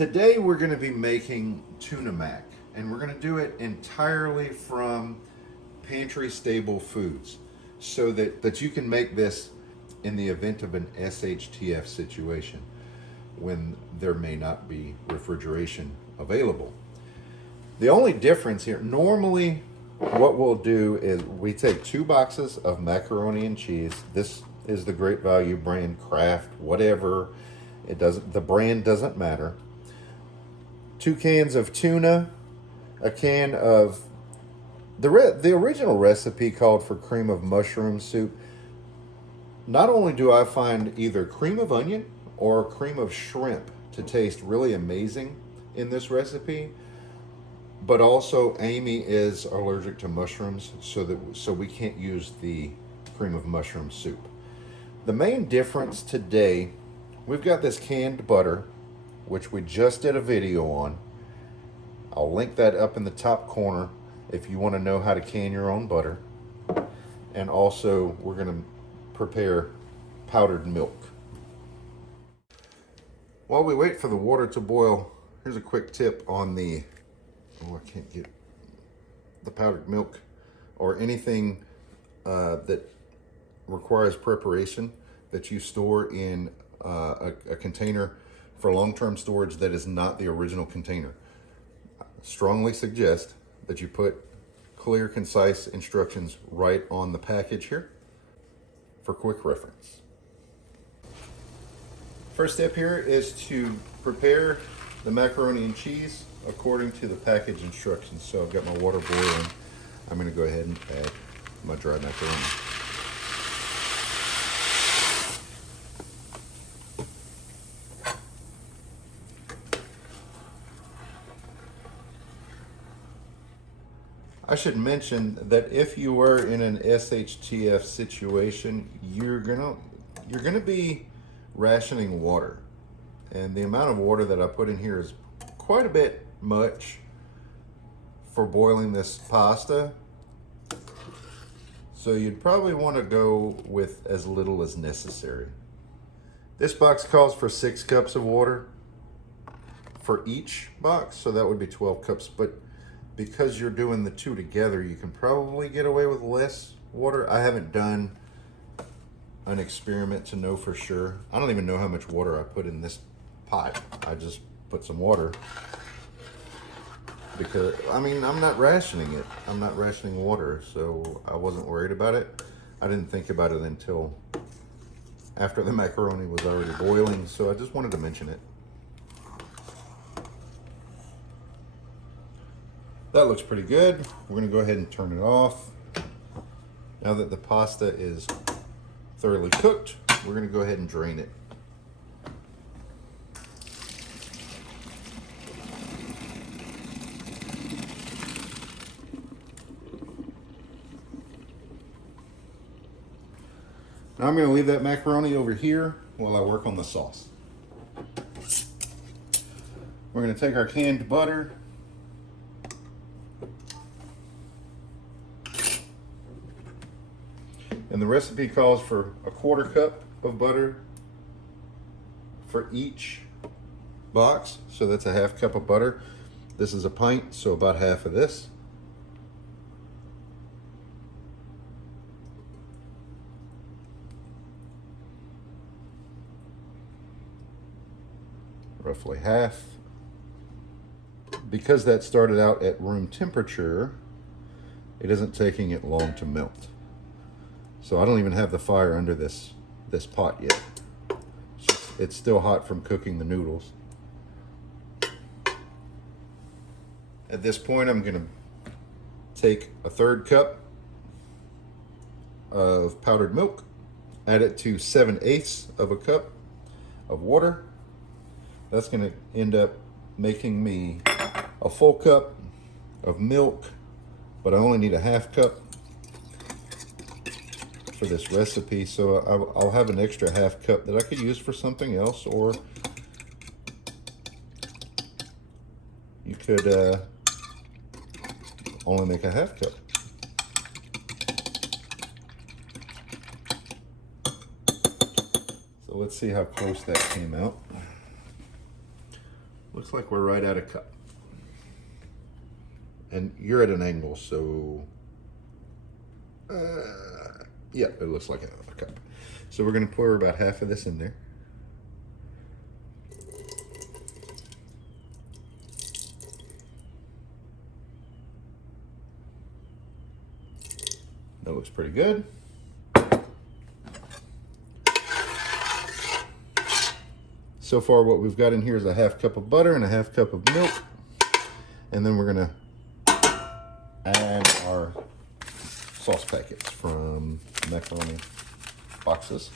Today we're going to be making tuna mac, and we're going to do it entirely from pantry stable foods, so that you can make this in the event of an SHTF situation when there may not be refrigeration available. The only difference here, normally what we'll do is we take 2 boxes of macaroni and cheese. This is the Great Value brand, Kraft, whatever. It doesn't, the brand doesn't matter. 2 cans of tuna, a can of the original recipe called for cream of mushroom soup. Not only do I find either cream of onion or cream of shrimp to taste really amazing in this recipe, but also Amy is allergic to mushrooms, so we can't use the cream of mushroom soup. The main difference today, we've got this canned butter, which we just did a video on. I'll link that up in the top corner if you want to know how to can your own butter. And also, we're going to prepare powdered milk. While we wait for the water to boil, here's a quick tip on the, I can't get the powdered milk or anything that requires preparation that you store in a container for long-term storage that is not the original container. I strongly suggest that you put clear, concise instructions right on the package here for quick reference. First step here is to prepare the macaroni and cheese according to the package instructions. So I've got my water boiling. I'm going to go ahead and add my dry macaroni. I should mention that if you were in an SHTF situation, you're gonna be rationing water, and the amount of water that I put in here is quite a bit much for boiling this pasta. So you'd probably want to go with as little as necessary. This box calls for 6 cups of water for each box, so that would be 12 cups, but because you're doing the 2 together, you can probably get away with less water. I haven't done an experiment to know for sure. I don't even know how much water I put in this pot. I just put some water because, I mean, I'm not rationing it. I'm not rationing water, so I wasn't worried about it. I didn't think about it until after the macaroni was already boiling, so I just wanted to mention it. That looks pretty good. We're gonna go ahead and turn it off. Now that the pasta is thoroughly cooked, we're gonna go ahead and drain it. Now I'm gonna leave that macaroni over here while I work on the sauce. We're gonna take our canned butter, and the recipe calls for a 1/4 cup of butter for each box. So that's a 1/2 cup of butter. This is a pint, so about half of this. Roughly half. Because that started out at room temperature, it isn't taking it long to melt. So I don't even have the fire under this pot yet. It's still hot from cooking the noodles. At this point, I'm gonna take a 1/3 cup of powdered milk, add it to 7/8 of a cup of water. That's gonna end up making me a full cup of milk, but I only need a 1/2 cup for this recipe, so I'll have an extra 1/2 cup that I could use for something else, or you could only make a 1/2 cup. So let's see how close that came out. Looks like we're right at a cup. And you're at an angle, so yeah, it looks like a cup. So we're going to pour about half of this in there. That looks pretty good. So far what we've got in here is a half cup of butter and a half cup of milk. And then we're gonna add our sauce packets from macaroni boxes.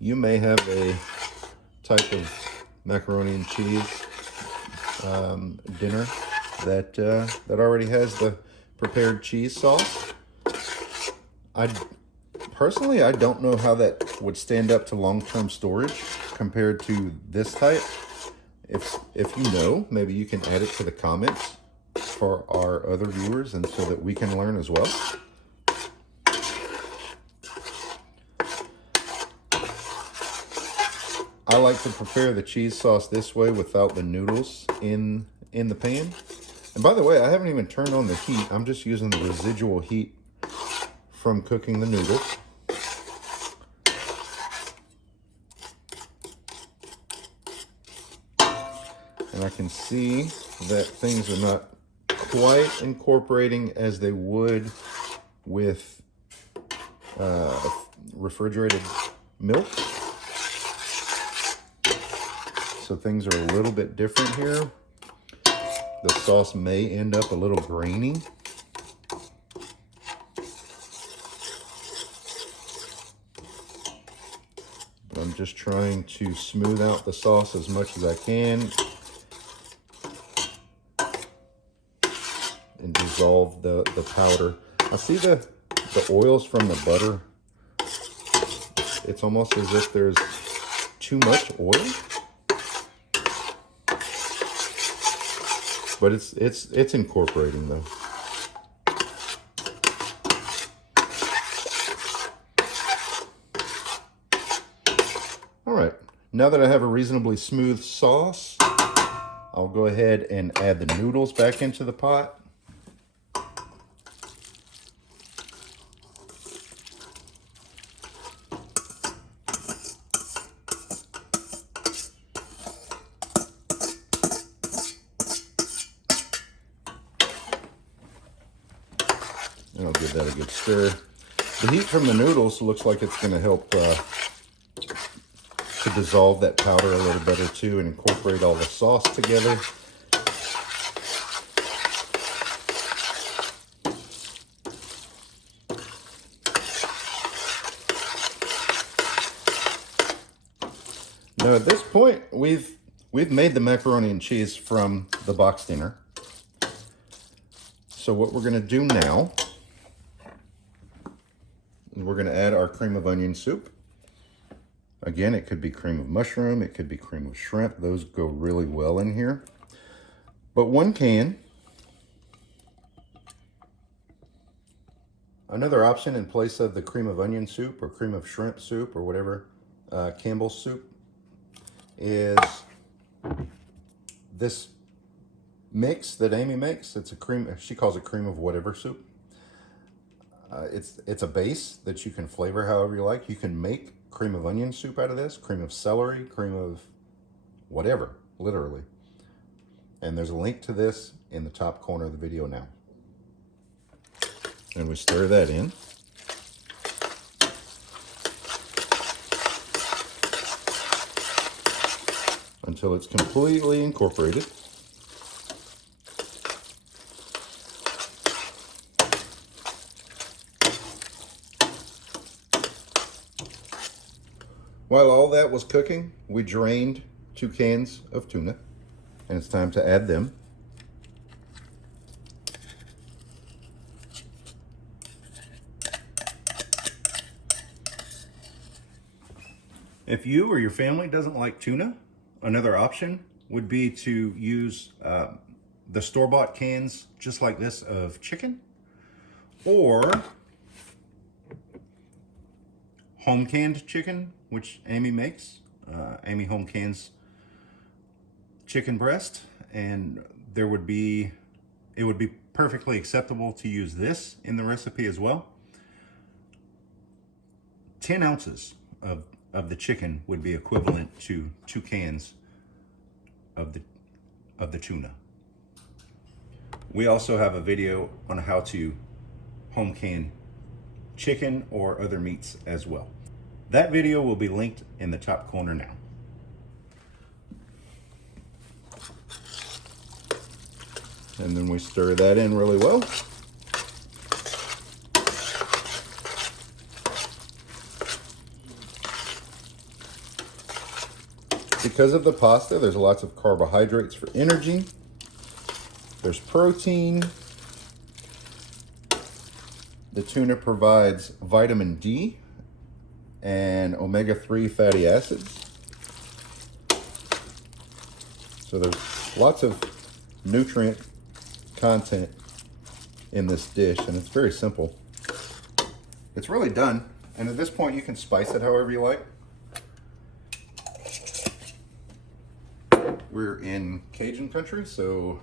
You may have a type of macaroni and cheese dinner that already has the prepared cheese sauce. Personally, I don't know how that would stand up to long-term storage compared to this type. If you know, maybe you can add it to the comments for our other viewers, and so that we can learn as well. I like to prepare the cheese sauce this way without the noodles in the pan. And by the way, I haven't even turned on the heat. I'm just using the residual heat from cooking the noodles. And I can see that things are not quite incorporating as they would with refrigerated milk. So things are a little bit different here. The sauce may end up a little grainy. But I'm just trying to smooth out the sauce as much as I can and dissolve the powder. I see the oils from the butter. It's almost as if there's too much oil. But it's incorporating though. All right, now that I have a reasonably smooth sauce, I'll go ahead and add the noodles back into the pot. And I'll give that a good stir. The heat from the noodles looks like it's going to help to dissolve that powder a little better too, and incorporate all the sauce together. Now at this point, we've made the macaroni and cheese from the box dinner. So what we're going to do now, we're going to add our cream of onion soup. Again, it could be cream of mushroom, it could be cream of shrimp. Those go really well in here. But one can. Another option in place of the cream of onion soup or cream of shrimp soup or whatever, Campbell's soup, is this mix that Amy makes. It's a cream, she calls it cream of whatever soup. It's a base that you can flavor however you like. You can make cream of onion soup out of this, cream of celery, cream of whatever, literally. And there's a link to this in the top corner of the video now. And we stir that in. Until it's completely incorporated. While all that was cooking, we drained 2 cans of tuna, and it's time to add them. If you or your family doesn't like tuna, another option would be to use the store-bought cans just like this of chicken, or home canned chicken, which Amy makes. Amy home cans chicken breast, and it would be perfectly acceptable to use this in the recipe as well. 10 ounces of the chicken would be equivalent to 2 cans of the tuna. We also have a video on how to home can chicken or other meats as well. That video will be linked in the top corner now. And then we stir that in really well. Because of the pasta, there's lots of carbohydrates for energy. There's protein. The tuna provides vitamin D and omega-3 fatty acids. So there's lots of nutrient content in this dish, and it's very simple. It's really done, and at this point you can spice it however you like. We're in Cajun country, so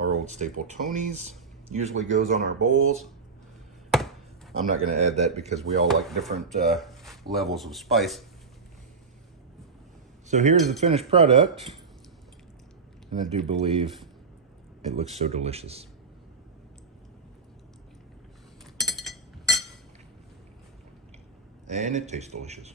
our old staple Tony's usually goes on our bowls. I'm not going to add that because we all like different levels of spice. So here's the finished product, and I do believe it looks so delicious. And it tastes delicious.